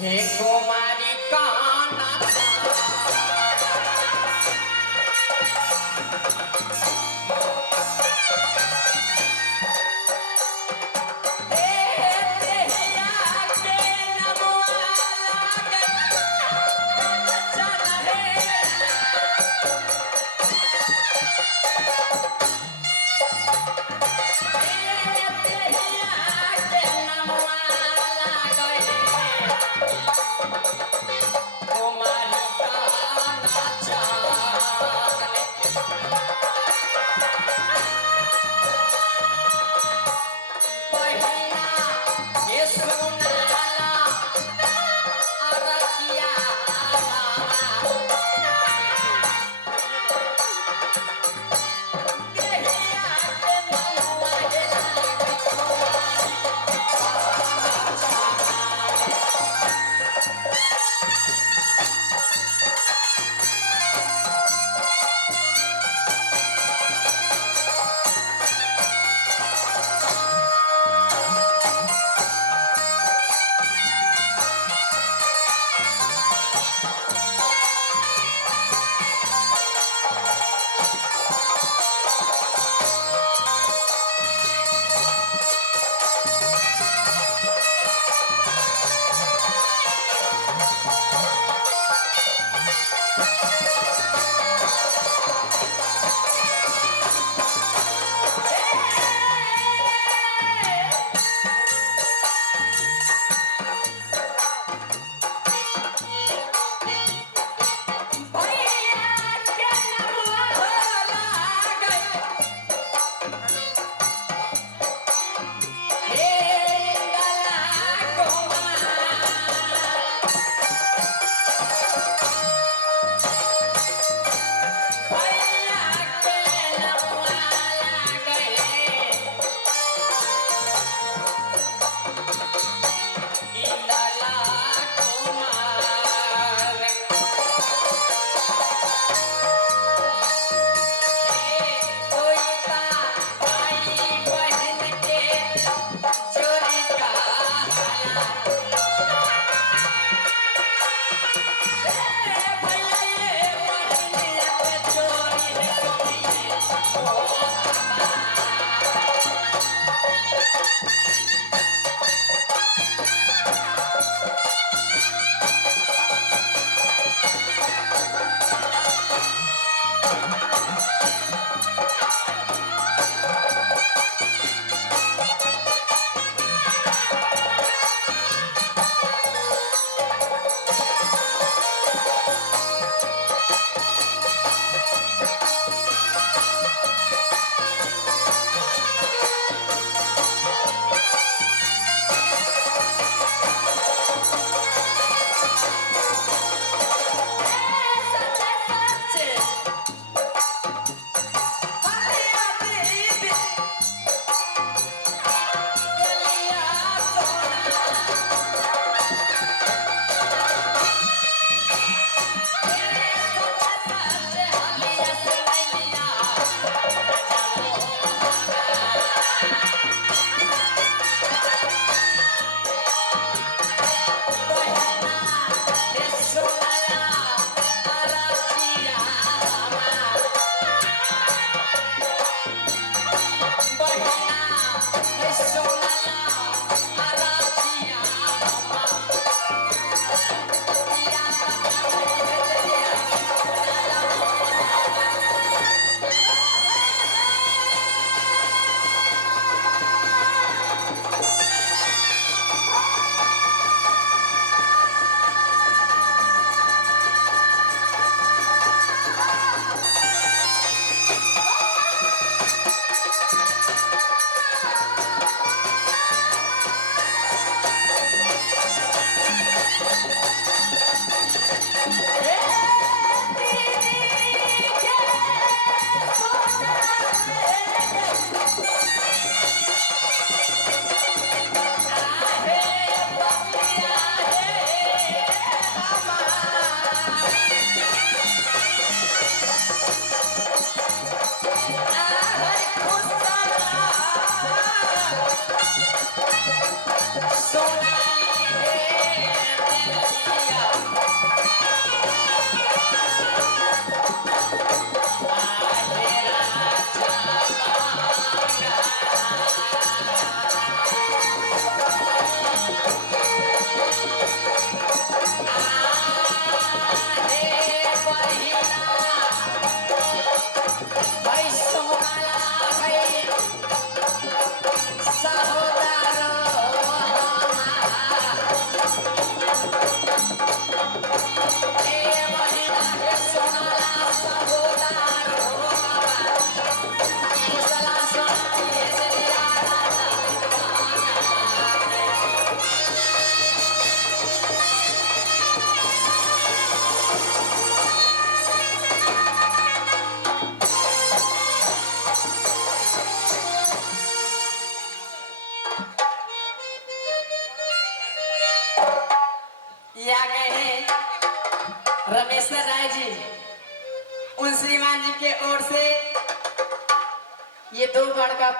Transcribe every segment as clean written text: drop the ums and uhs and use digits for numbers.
हे कुमारी काना ये आ गए हैं रमेश्वर राय जी। उन श्रीमान जी के ओर से ये 2 बार का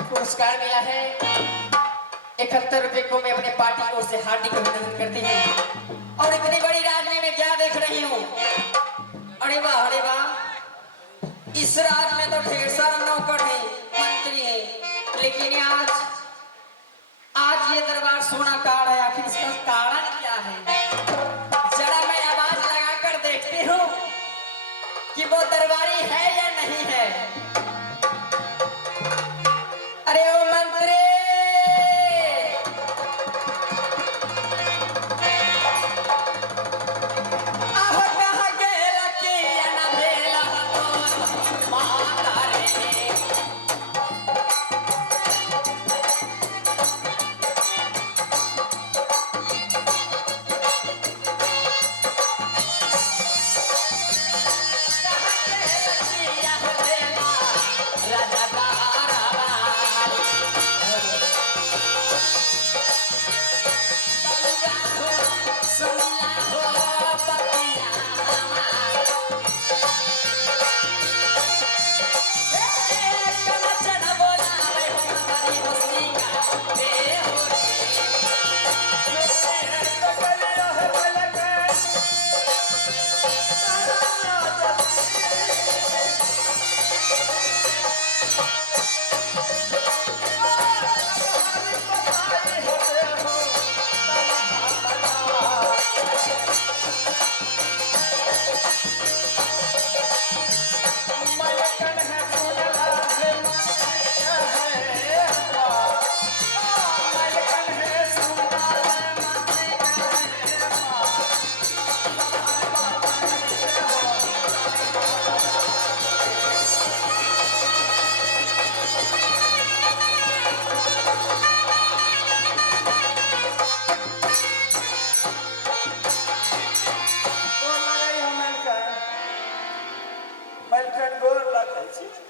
पुरस्कार मिला है। 71 रुपए को मैं अपने पार्टी की ओर से हार्दिक अभिनंदन करती हूँ। और इतनी बड़ी राज में मैं क्या देख रही हूँ, अरे वाह अरे वाह, इस राज में तो ढेर सारा नौकर है, मंत्री है, लेकिन आज ये दरबार सोना कार है। आखिर इसका कारण क्या है? जरा मैं आवाज लगाकर देखती हूँ कि वो दरबारी है या नहीं है। अरे ओ मंत्री, आहो कहाँ गेला कि ना भेला तो माता रे।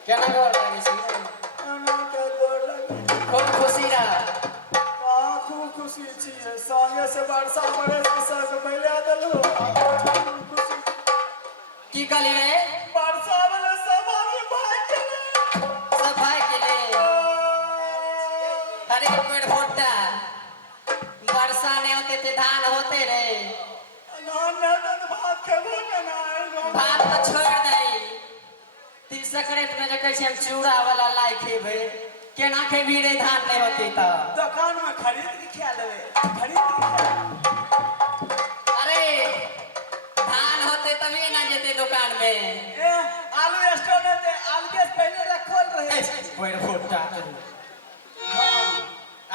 केना गोर लागै छी? खूब खुशी रह। खूब खुशी छियै, संगे से वर्षा बरस सक मिला देलहो। की कहली रे? वर्षा वाला सब आगे भाग गेलै। सब भाग गेलै। अरे पेड़ फुटता, वर्षा नहीं होते थे धान होते रे। धान न भात खेबो न भात तो छोड़ दई। तीन संक्रांत में जब हम चूड़ा वाला लाई खेबे, केना खेबी रे धान नहीं होती तो? दुकान में खरीद के खा लेबे, खरीद के खा। अरे धान होते तभी ना जेते दुकान में। ए आलू स्टोर में ते आलू के पहले रखल रहे। पेड़ फुटता। हां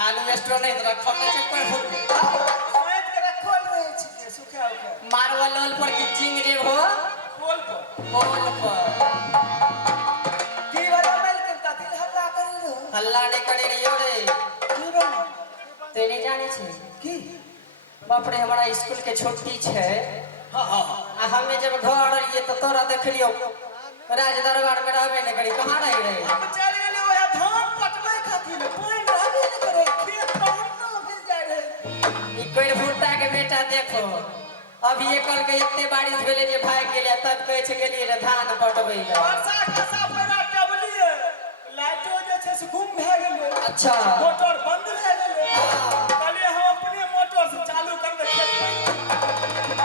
आलू स्टोर नहीं तो रखल नहीं छै, पेड़ फुट सोच के रखल रहे छियै सुखा के। मारवा लोल पर की चिंग रे हो खोल पर की वाला मेल करता दिल हल्ला करी रो। हल्ला नहीं करे रे रे। की बन ते नहीं जाने छै की? बाप रे, हमारा स्कूल के छुट्टी छै। हां हां आ हमें जब घर आइए तो तोरा देखलियो राज दरबार में रहबे नहीं करी, कहाँ रही रे? हम चल गेले ओया धान पटबै खातिर, कोई रहबे नहीं करे, खेत बहुत न भिज जाय रे। ई कोई फुटता के बेटा देखो, अभी ये कल के इतने बारिश भेले जे भाग गेले, तब कहे छै गेलिए रे धान पटबै ले। वर्षा के साथ पैरा टबलिए, लाइटो जे छै से गुम भ गेलै। अच्छा मोटर बंद भ गेलै। कहलिए हम अपने मोटर से चालू कर दे खेत में।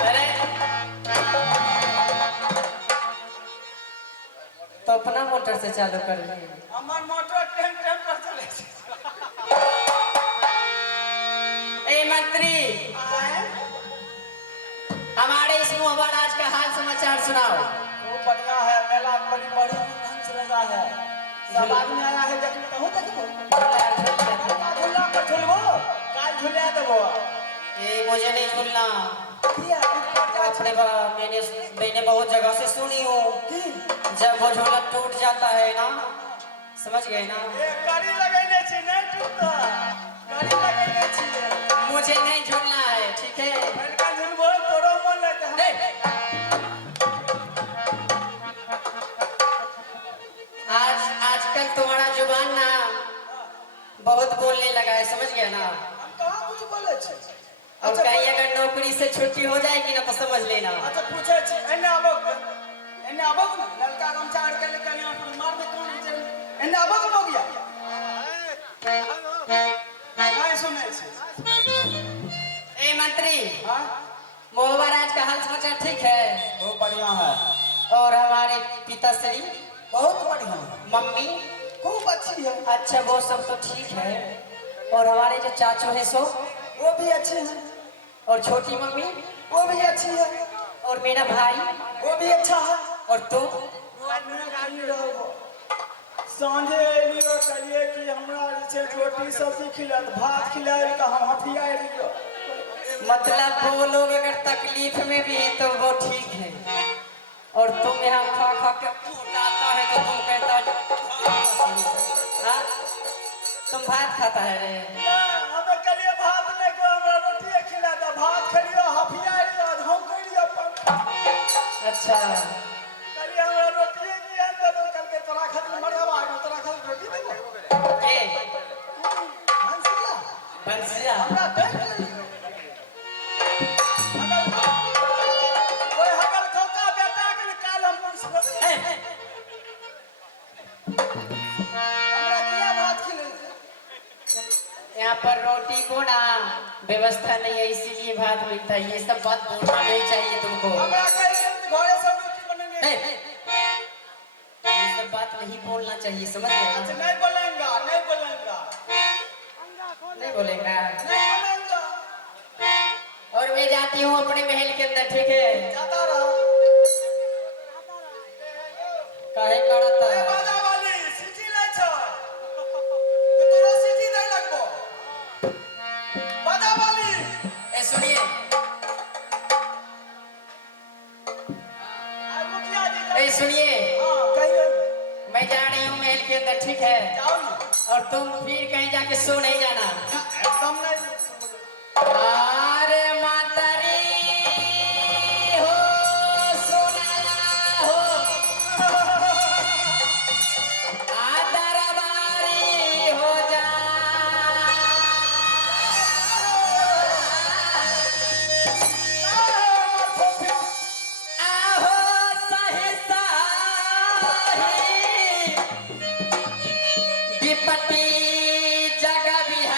अरे तो अपना मोटर से चालू कर ले। हमर मोटर टेम पर चले छै। ए मंत्री, आए हमारे इस महाराज का हाल समाचार सुनाओ। वो बढ़िया है, मेला बड़ी बड़ी ढंग से लगा है, सब आदमी आया है देखने। कहूं देखो झूला पर झूलबो, काल झूला देबो। ये मुझे नहीं भूलना। किया अपने मैंने बहुत जगह से सुनी हूँ, की जब वो झोला टूट जाता है ना, समझ गए ना? ए कड़ी लगैले छी, नहीं टूटता, कड़ी लगैले छी। मुझे नहीं झूलना है, ठीक है? लड़का झूलबो तोरो मन लगे। आजकल तुम्हारा जुबान ना बहुत बोलने लगा है, समझ गया ना? हम कहाँ कुछ बोले छे? और कहीं अगर नौकरी से छुट्टी हो जाएगी ना तो समझ लेना। अच्छा पूछे छी एने आबक ना लड़का गमछा आड़ के लेके यहाँ पर मार में कौन चल एने आबक हो गया नहीं सुने छी। ए मंत्री, हाँ मोहबराज का हाल समाचार ठीक है? बहुत बढ़िया है। और हमारे पिताश्री, बहुत बढ़िया है। मम्मी खूब अच्छी है। अच्छा वो सब तो ठीक है। और हमारे जो चाचू हैं सो वो भी अच्छी है। और छोटी मम्मी वो भी अच्छी है। और मेरा भाई वो भी अच्छा है। और तुम सांझे एलियो कहिए कि हमरा से रोटी सब्जी खिलाए भात खिलाए तो हम हफिया एलियो। मतलब वो लोग अगर तकलीफ में भी हैं तो वो ठीक है, और तुम यहाँ खा खा के उठाता है तो तुम कहता है हाँ? तुम भात खाता है रे? हमें कलिए भात नहीं को हमरा रोटी खिला दो भात खलियो हफिया एलियो हम करियो अपन। अच्छा कलिए हमरा रोटी की अंदर दो कल के तोरा खातिर मरवा के तोरा खातिर रोटी देबो। ये हंसिया बंसिया हमरा दे कोई हगल खोका बेटा के काल हम पूछ लेबे। हमरा किया भात खिले यहाँ पर रोटी को ना व्यवस्था नहीं है इसीलिए भात मिलता है। ये सब बात बोलना नहीं चाहिए तुमको। हमरा कहीं घरे सब रोटी बनेंगे। ये सब बात नहीं बोलना चाहिए, समझ गए? अच्छा नहीं बोलेंगा नहीं बोलेंगा नहीं बोलेगा। नहीं बोलेंगा और मैं जाती हूँ अपने महल के अंदर, ठीक है? जाता रहो। काहे काढ़ता ए है? बाजा वाली सीटी ले छ तो तोरो सीटी नहीं लगबो। बाजा वाली ए सुनिए, आ मुखिया जी ए सुनिए, हां कहिए मैं जा रही हूँ महल के अंदर, ठीक है? जाओ ना और तुम फिर कहीं जाके सो नहीं जाना। एकदम नहीं अरे मातारी हो सोना हो दरबारी हो जा आहो सही साही विपत्ति जग बिहारी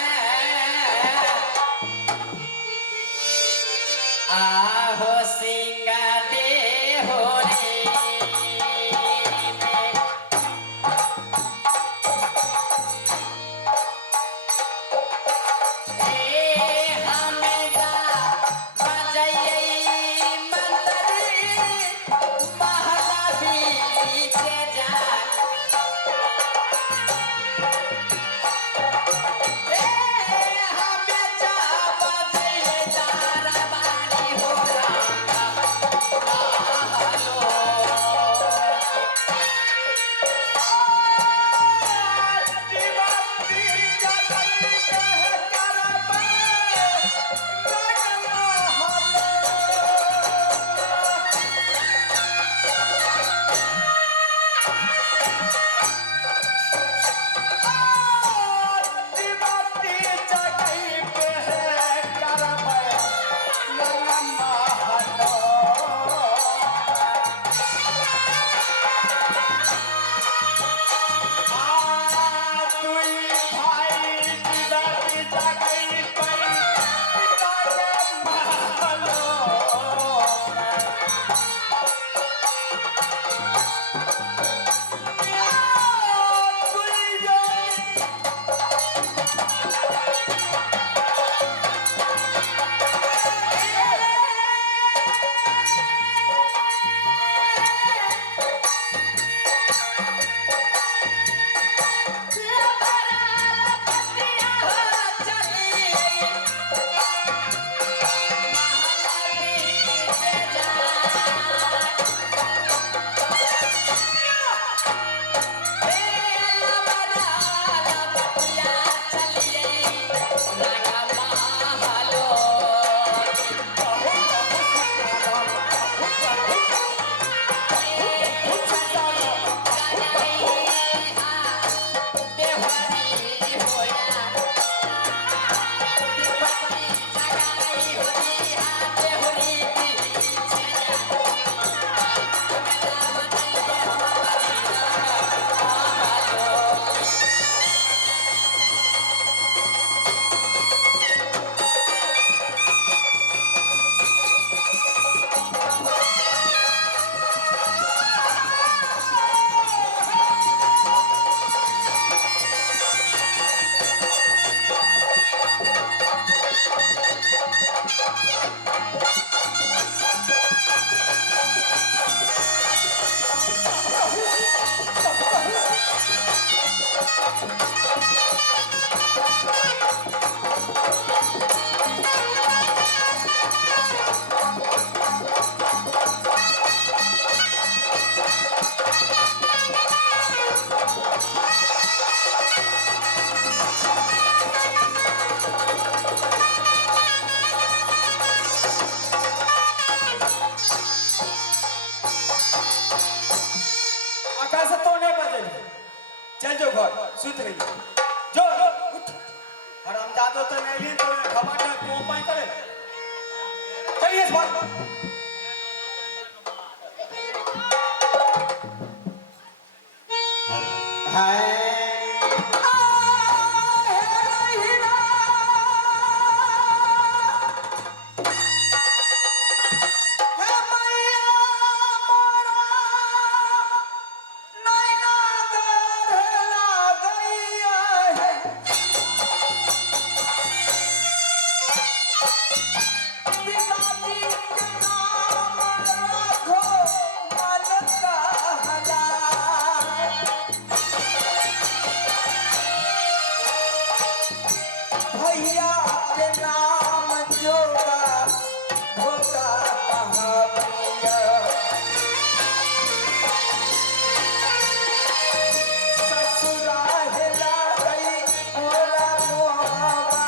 दो तो नहीं ली तो खबर ना को पाई करे चलिए इस बात हाय भैया के नाम जोगा होगा कहाँ भैया ससुराल ला गई ओरा मोहबा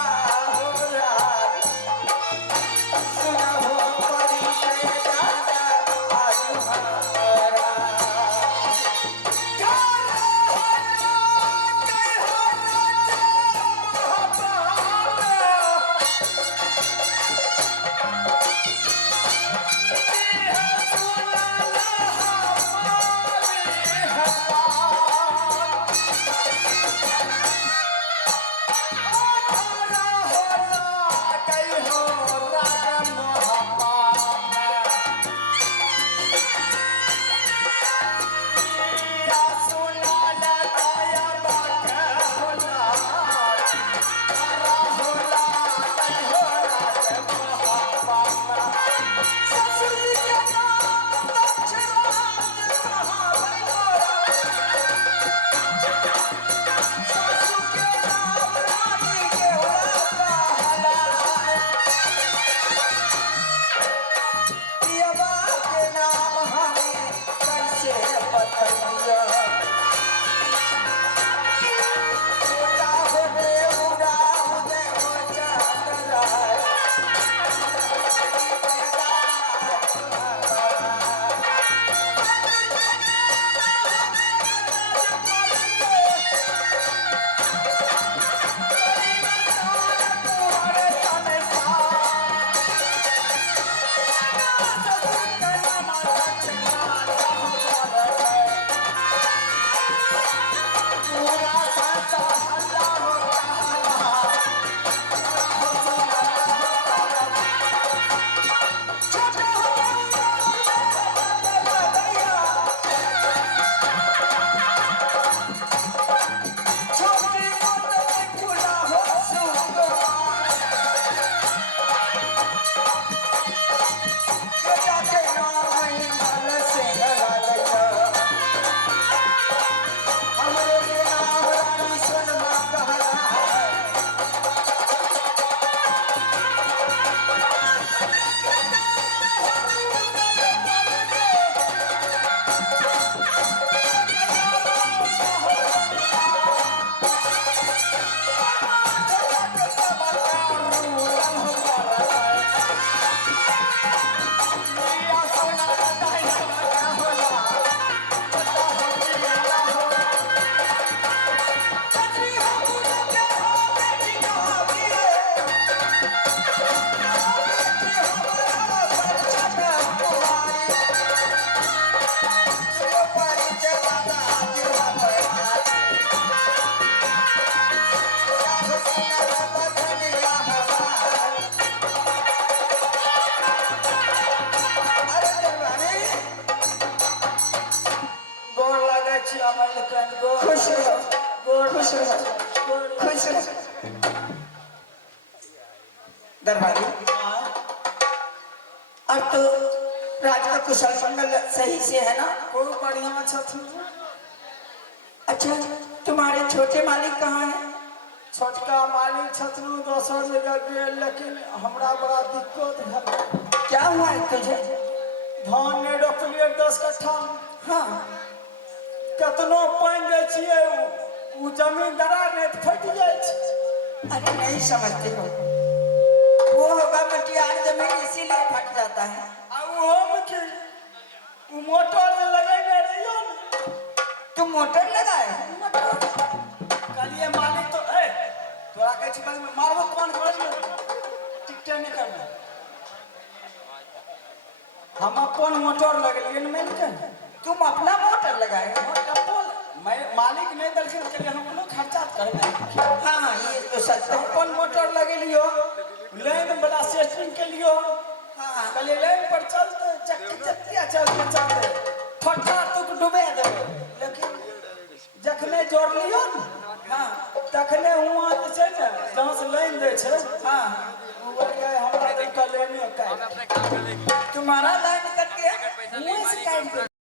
होरा सुना हो परी के दादा आज हमारा खुश रहो खुश रहो खुश रहो दरबारी अब तो राज का कुशल मंगल सही से है ना खूब बढ़िया छथु अच्छा तुम्हारे छोटे मालिक कहाँ हैं छोटका मालिक छथु दोसर जगह गेल लेकिन हमरा बड़ा दिक्कत भेल क्या हुआ है तुझे धान ने रोपलिए 10 कट्ठा हाँ कतनो पानी दै छियै उ जमीन दरार ने फट जाए छै अरे नहीं समझते हो वो होगा मटियार जमीन इसीलिए फट जाता है आ हम की उ मोटर जे लगैने रहियो न तुम मोटर लगाए कहलिए मालिक तो ए तोरा के छी बाद में मारबो कौन कर टिकटे नहीं करना हम अपन मोटर लगलिए न मैंने कहा तुम अपना मोटर लगाए मैं मालिक नहीं दलखिन के लिए हम लोग खर्चा करबे हाँ ये तो सच है। अपन मोटर लगलियो लाइन वाला सेटिंग के लिए हाँ पहले लाइन पर चलते चक्की चलते फटा तुक डुबे दे लेकिन जखने जोड़ लियो न हाँ तखने हुआ जे छै ने जहाँ से लाइन दे छै हाँ वो गए हमरा देख के लेने का तुम्हारा लाइन कट गया मुँह से काट दे